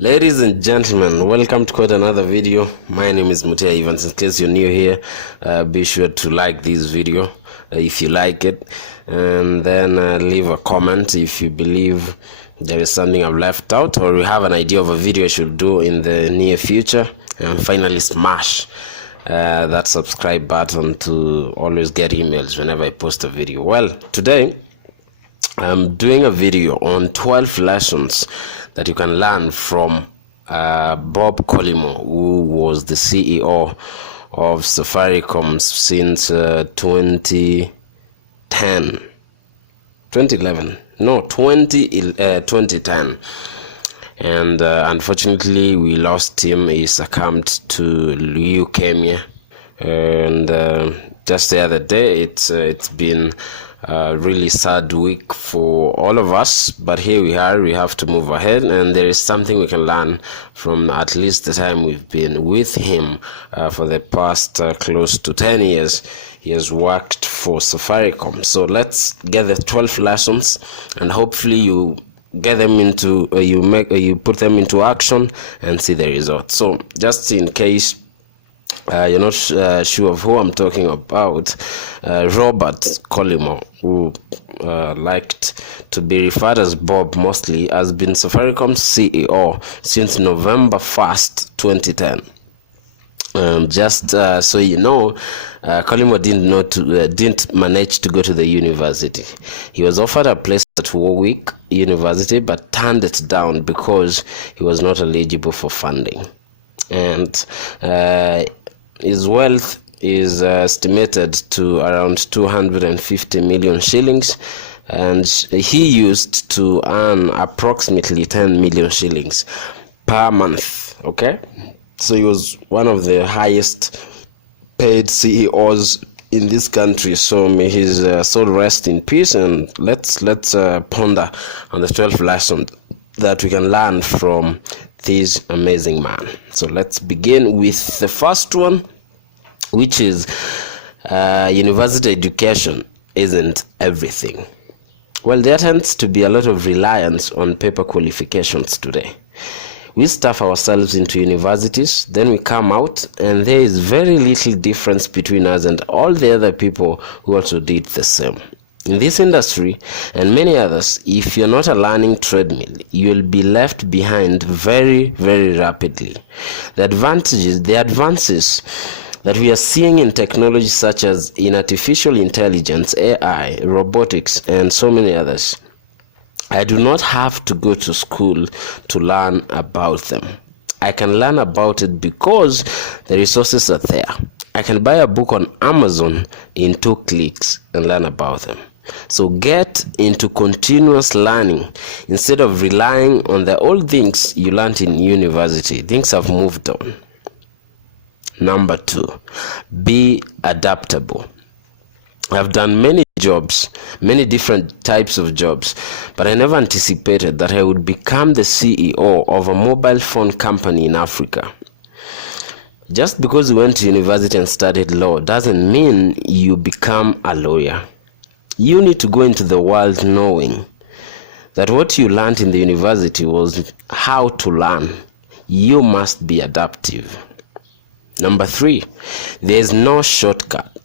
Ladies and gentlemen, welcome to quite another video. My name is Mutia Evans. In case you're new here, be sure to like this video if you like it, and then leave a comment if you believe there is something I've left out, or you have an idea of a video I should do in the near future. And finally, smash that subscribe button to always get emails whenever I post a video. Well, today I'm doing a video on 12 lessons that you can learn from Bob COLLYMORE, who was the CEO of SAFARICOM since 2011. No, 2010. And unfortunately, we lost him. He succumbed to leukemia. And just the other day, it's been a really sad week for all of us, but here we are. We have to move ahead, and there is something we can learn from at least the time we've been with him for the past close to 10 years. He has worked for SAFARICOM. So let's get the 12 lessons, and hopefully you get them into you put them into action and see the results. So just in case you're not sure of who I'm talking about, Robert COLLYMORE, who liked to be referred as Bob mostly, has been SAFARICOM's CEO since November 1st, 2010. Just so you know, COLLYMORE didn't manage to go to the university. He was offered a place at Warwick University, but turned it down because he was not eligible for funding. And his wealth is estimated to around 250 million shillings, and he used to earn approximately 10 million shillings per month. Okay, so he was one of the highest paid CEOs in this country. So may his soul rest in peace, and let's ponder on the 12 lessons that we can learn from this amazing man. So let's begin with the first one, which is university education isn't everything. Well, there tends to be a lot of reliance on paper qualifications today. We stuff ourselves into universities, then we come out, and there is very little difference between us and all the other people who also did the same. In this industry and many others, if you're not a learning treadmill, you'll be left behind very, very rapidly. The advances that we are seeing in technology, such as in artificial intelligence, AI, robotics, and so many others, I do not have to go to school to learn about them. I can learn about it because the resources are there. I can buy a book on Amazon in 2 clicks and learn about them. So get into continuous learning instead of relying on the old things you learned in university. Things have moved on. Number 2, be adaptable. I've done many jobs, many different types of jobs, but I never anticipated that I would become the CEO of a mobile phone company in Africa. Just because you went to university and studied law doesn't mean you become a lawyer. You need to go into the world knowing that what you learned in the university was how to learn. You must be adaptive. Number 3, there is no shortcut.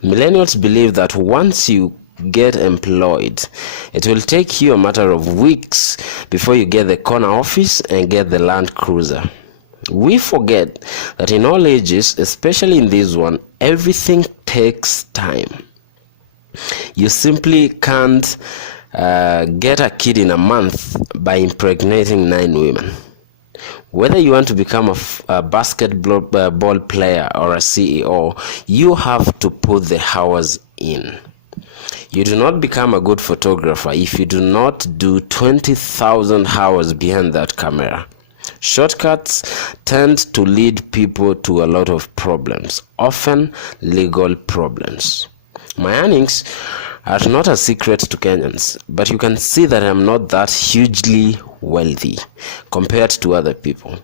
Millennials believe that once you get employed, it will take you a matter of weeks before you get the corner office and get the Land Cruiser. We forget that in all ages, especially in this one, everything takes time. You simply can't get a kid in a month by impregnating 9 women. Whether you want to become a basketball player or a CEO, you have to put the hours in. You do not become a good photographer if you do not do 20,000 hours behind that camera. Shortcuts tend to lead people to a lot of problems, often legal problems. My earnings are not a secret to Kenyans, but you can see that I'm not that hugely wealthy compared to other people.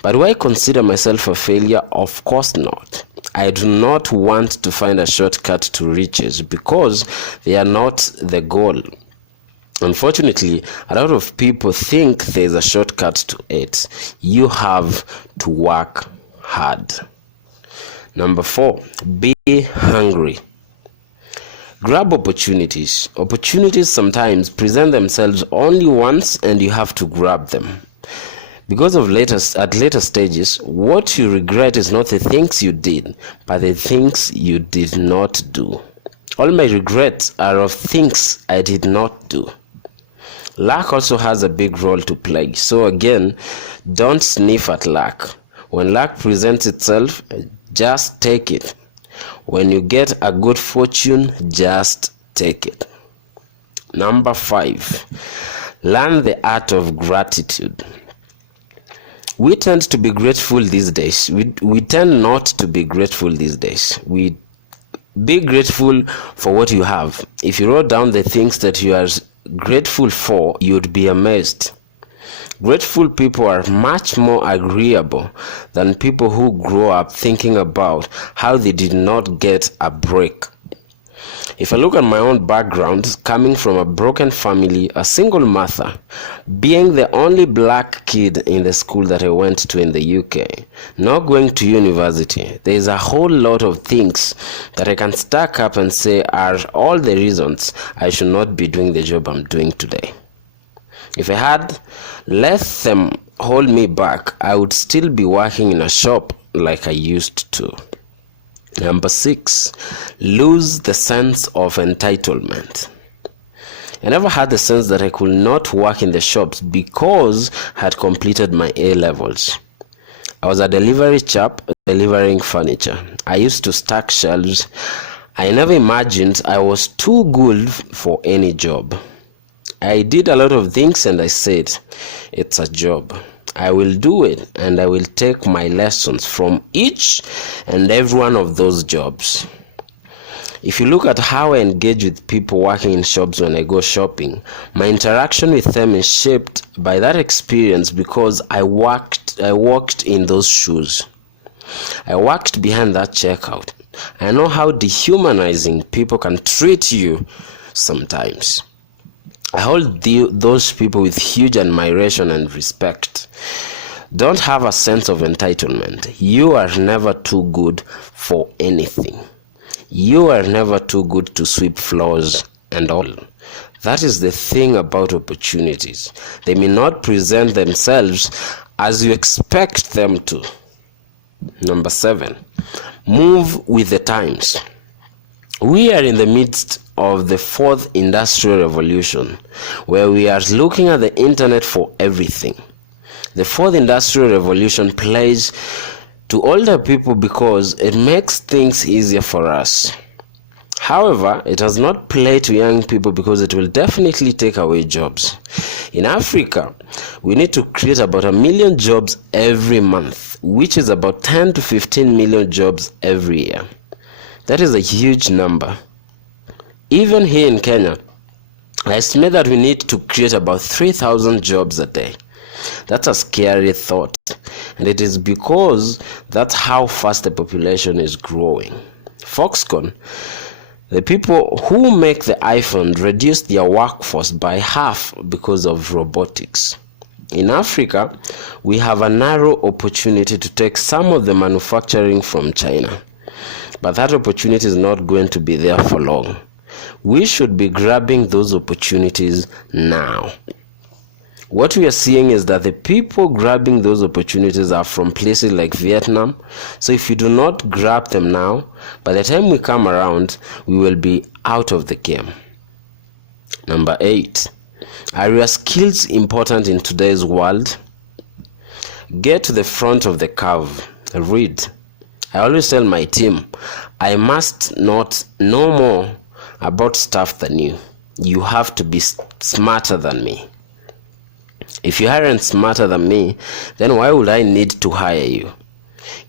But do I consider myself a failure? Of course not. I do not want to find a shortcut to riches because they are not the goal. Unfortunately, a lot of people think there's a shortcut to it. You have to work hard. Number 4, be hungry. Grab opportunities. Opportunities sometimes present themselves only once and you have to grab them. Because of at later stages, what you regret is not the things you did, but the things you did not do. All my regrets are of things I did not do. Luck also has a big role to play. So again, don't sniff at luck. When luck presents itself, just take it. When you get a good fortune, just take it. Number 5, learn the art of gratitude. We tend to be grateful these days. We tend not to be grateful these days. Be grateful for what you have. If you wrote down the things that you are grateful for, you'd be amazed. Grateful people are much more agreeable than people who grow up thinking about how they did not get a break. If I look at my own background, coming from a broken family, a single mother, being the only black kid in the school that I went to in the UK, not going to university, there is a whole lot of things that I can stack up and say are all the reasons I should not be doing the job I'm doing today. If I had let them hold me back, I would still be working in a shop like I used to. Number 6, lose the sense of entitlement. I never had the sense that I could not work in the shops because I had completed my A-levels. I was a delivery chap delivering furniture. I used to stack shelves. I never imagined I was too good for any job. I did a lot of things and I said, it's a job. I will do it and I will take my lessons from each and every one of those jobs. If you look at how I engage with people working in shops when I go shopping, my interaction with them is shaped by that experience because I walked in those shoes. I worked behind that checkout. I know how dehumanizing people can treat you sometimes. I hold those people with huge admiration and respect. Don't have a sense of entitlement. You are never too good for anything. You are never too good to sweep floors and all. That is the thing about opportunities. They may not present themselves as you expect them to. Number 7, move with the times. We are in the midst of the 4th industrial revolution, where we are looking at the internet for everything. The 4th industrial revolution plays to older people because it makes things easier for us. However, it does not play to young people because it will definitely take away jobs. In Africa, we need to create about 1 million jobs every month, which is about 10 to 15 million jobs every year. That is a huge number. Even here in Kenya, I estimate that we need to create about 3,000 jobs a day. That's a scary thought, and it is because that's how fast the population is growing. Foxconn, the people who make the iPhone, reduced their workforce by half because of robotics. In Africa, we have a narrow opportunity to take some of the manufacturing from China. But that opportunity is not going to be there for long. We should be grabbing those opportunities now. What we are seeing is that the people grabbing those opportunities are from places like Vietnam. So if we do not grab them now, by the time we come around, we will be out of the game. Number 8, are your skills important in today's world? Get to the front of the curve. Read. I always tell my team, I must not know more about stuff than you. You have to be smarter than me. If you aren't smarter than me, then why would I need to hire you?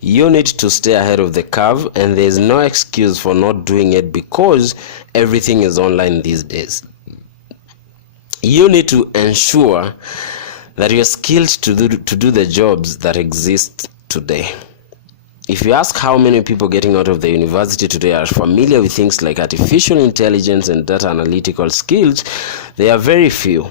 You need to stay ahead of the curve, and there's no excuse for not doing it because everything is online these days. You need to ensure that you're skilled to do the jobs that exist today. If you ask how many people getting out of the university today are familiar with things like artificial intelligence and data analytical skills, they are very few.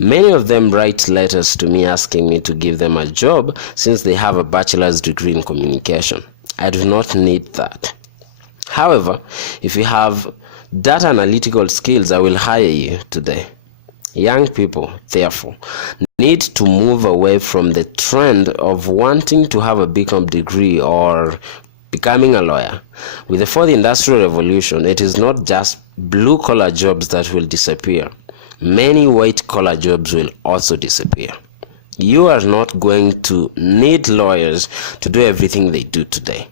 Many of them write letters to me asking me to give them a job since they have a bachelor's degree in communication. I do not need that. However, if you have data analytical skills, I will hire you today. Young people, therefore, need to move away from the trend of wanting to have a BCom degree or becoming a lawyer. With the fourth industrial revolution, it is not just blue-collar jobs that will disappear. Many white-collar jobs will also disappear. You are not going to need lawyers to do everything they do today.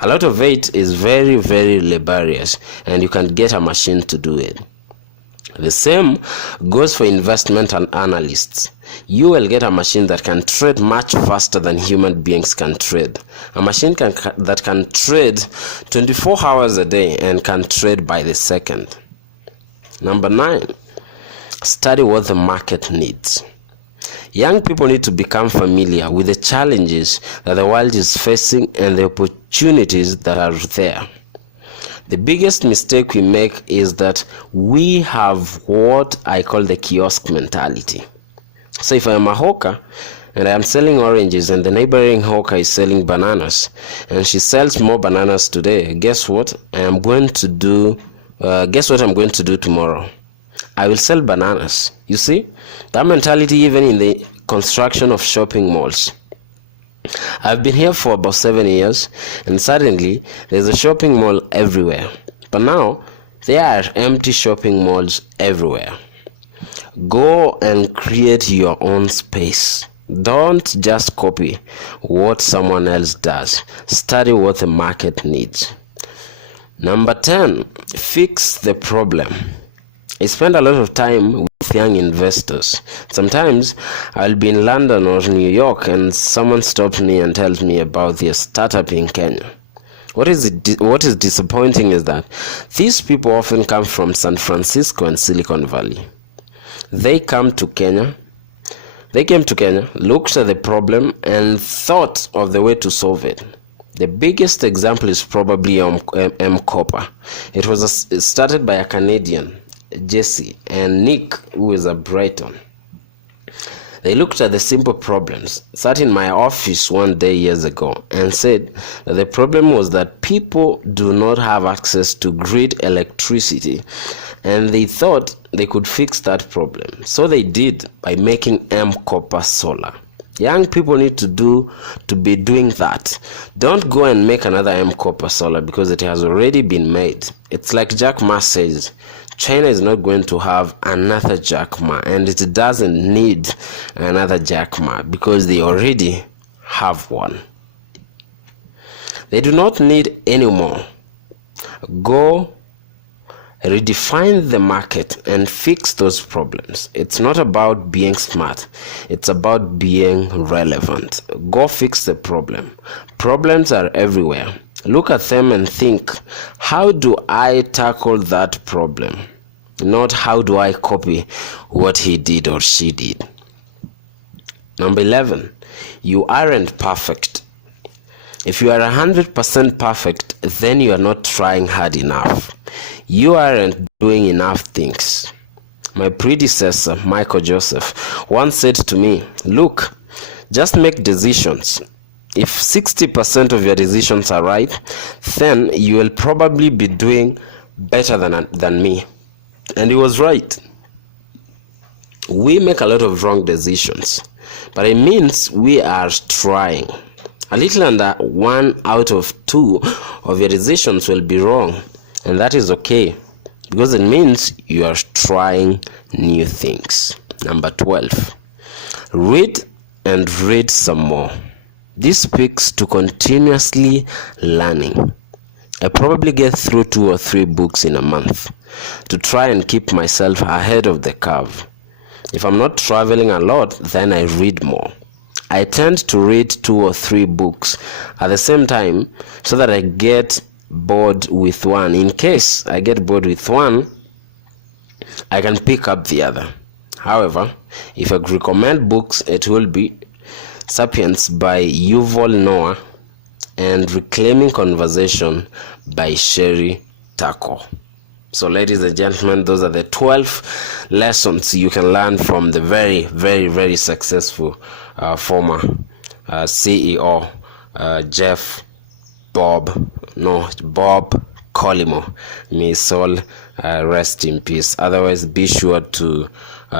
A lot of it is very, very laborious, and you can get a machine to do it. The same goes for investment and analysts. You will get a machine that can trade much faster than human beings can trade. A machine that can trade 24 hours a day and can trade by the second. Number 9, study what the market needs. Young people need to become familiar with the challenges that the world is facing and the opportunities that are there. The biggest mistake we make is that we have what I call the kiosk mentality. So if I am a hawker and I am selling oranges and the neighboring hawker is selling bananas and she sells more bananas today, guess what? I'm going to do tomorrow? I will sell bananas. You see? That mentality even in the construction of shopping malls. I've been here for about 7 years, and suddenly there's a shopping mall everywhere. But now there are empty shopping malls everywhere. Go and create your own space. Don't just copy what someone else does. Study what the market needs. Number 10, fix the problem. I spend a lot of time with young investors. Sometimes I'll be in London or New York and someone stops me and tells me about their startup in Kenya. What is disappointing is that these people often come from San Francisco and Silicon Valley. They came to Kenya, looked at the problem and thought of the way to solve it. The biggest example is probably M-Copper. It was started by a Canadian, Jesse, and Nick, who is a Brighton. They looked at the simple problems, sat in my office one day years ago, and said that the problem was that people do not have access to grid electricity, and they thought they could fix that problem. So they did by making M-Copper solar. Young people need to be doing that. Don't go and make another M-Copper solar because it has already been made. It's like Jack Ma says, China is not going to have another Jack Ma, and it doesn't need another Jack Ma because they already have one. They do not need any more. Go redefine the market and fix those problems. It's not about being smart. It's about being relevant. Go fix the problem. Problems are everywhere. Look at them and think, how do I tackle that problem? Not how do I copy what he did or she did. Number 11, you aren't perfect. If you are 100% perfect, then you are not trying hard enough. You aren't doing enough things. My predecessor, Michael Joseph, once said to me, look, just make decisions. If 60% of your decisions are right, then you will probably be doing better than me. And he was right. We make a lot of wrong decisions, but it means we are trying. A little under 1 out of 2 of your decisions will be wrong, and that is okay, because it means you are trying new things. Number 12, read and read some more. This speaks to continuously learning. I probably get through 2 or 3 books in a month to try and keep myself ahead of the curve. If I'm not traveling a lot, then I read more. I tend to read 2 or 3 books at the same time so that I get bored with one. In case I get bored with one, I can pick up the other. However, if I recommend books, it will be Sapiens by Yuval Noah, and Reclaiming Conversation by Sherry Taco. So ladies and gentlemen, those are the 12 lessons you can learn from the very, very, very successful former CEO Bob COLLYMORE. May his soul rest in peace. Otherwise, be sure to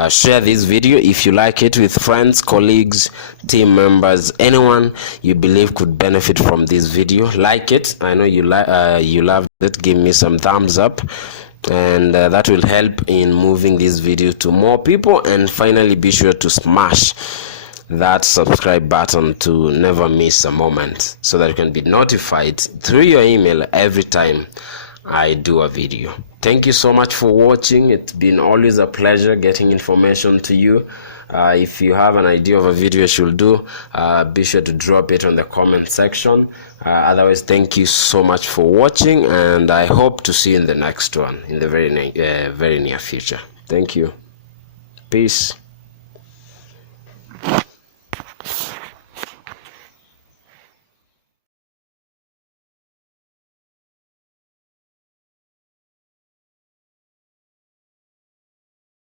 share this video if you like it with friends, colleagues, team members, anyone you believe could benefit from this video. Like it. I know you loved it. Give me some thumbs up, and that will help in moving this video to more people. And finally, be sure to smash that subscribe button to never miss a moment, so that you can be notified through your email every time I do a video. Thank you so much for watching. It's been always a pleasure getting information to you. If you have an idea of a video I should do, be sure to drop it on the comment section. Otherwise, thank you so much for watching, and I hope to see you in the next one in the very near future. Thank you. Peace.